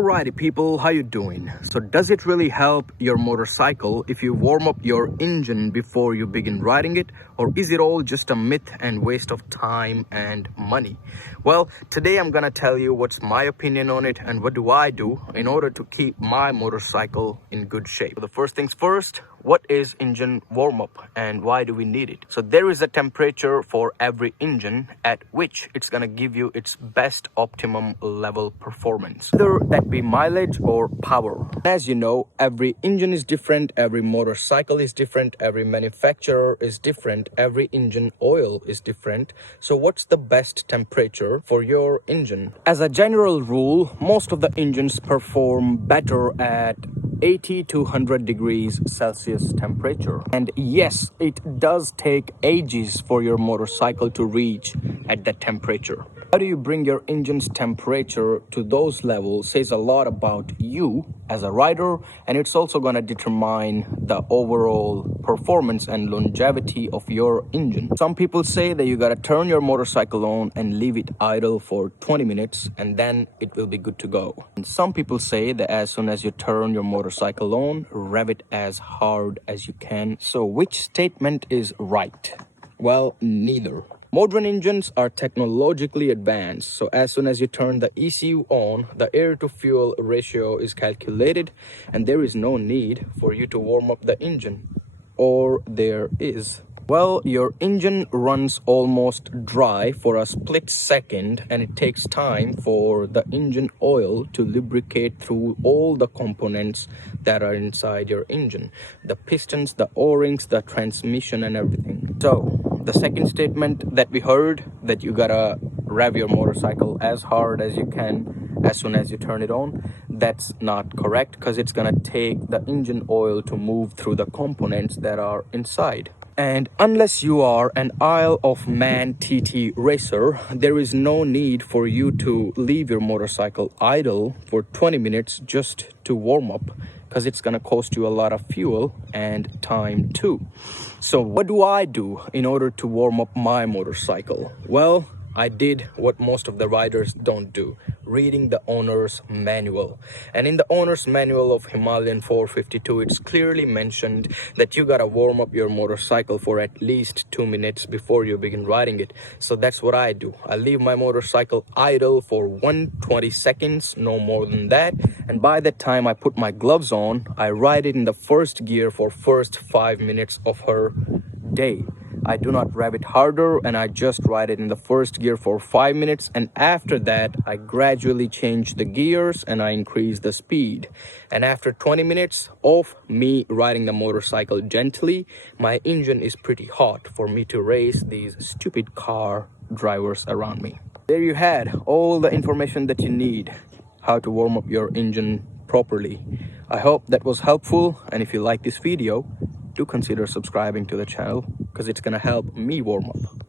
Alrighty people, how you doing? So does it really help your motorcycle if you warm up your engine before you begin riding it, or is it all just a myth and waste of time and money? Well, today I'm gonna tell you what's my opinion on it and what do I do in order to keep my motorcycle in good shape. So the first things first, what is engine warm up and why do we need it? So there is a temperature for every engine at which it's gonna give you its best optimum level performance, whether that be mileage or power. As you know, every engine is different, every motorcycle is different, every manufacturer is different, every engine oil is different. So what's the best temperature for your engine? As a general rule, most of the engines perform better at 80 to 100 degrees Celsius temperature. And yes, it does take ages for your motorcycle to reach at that temperature. How do you bring your engine's temperature to those levels says a lot about you as a rider, and it's also going to determine the overall performance and longevity of your engine. Some people say that you got to turn your motorcycle on and leave it idle for 20 minutes and then it will be good to go. And some people say that as soon as you turn your motorcycle on, rev it as hard as you can. So which statement is right? Well, neither. Modern engines are technologically advanced, so as soon as you turn the ECU on, the air-to-fuel ratio is calculated and there is no need for you to warm up the engine. Or there is. Well, your engine runs almost dry for a split second and it takes time for the engine oil to lubricate through all the components that are inside your engine. The pistons, the O-rings, the transmission and everything. So, the second statement that we heard, that you gotta rev your motorcycle as hard as you can as soon as you turn it on, that's not correct because it's gonna take the engine oil to move through the components that are inside. And unless you are an Isle of Man TT racer, there is no need for you to leave your motorcycle idle for 20 minutes just to warm up, because it's going to cost you a lot of fuel and time too. So what do I do in order to warm up my motorcycle? Well, I did what most of the riders don't do, reading the owner's manual. And in the owner's manual of Himalayan 452, it's clearly mentioned that you gotta warm up your motorcycle for at least 2 minutes before you begin riding it. So that's what I do. I leave my motorcycle idle for 120 seconds, no more than that. And by the time I put my gloves on, I ride it in the first gear for first 5 minutes of her day. I do not rev it harder and I just ride it in the first gear for 5 minutes, and after that I gradually change the gears and I increase the speed. And after 20 minutes of me riding the motorcycle gently, my engine is pretty hot for me to race these stupid car drivers around me. There you had all the information that you need how to warm up your engine properly. I hope that was helpful, and if you like this video, do consider subscribing to the channel because it's gonna help me warm up.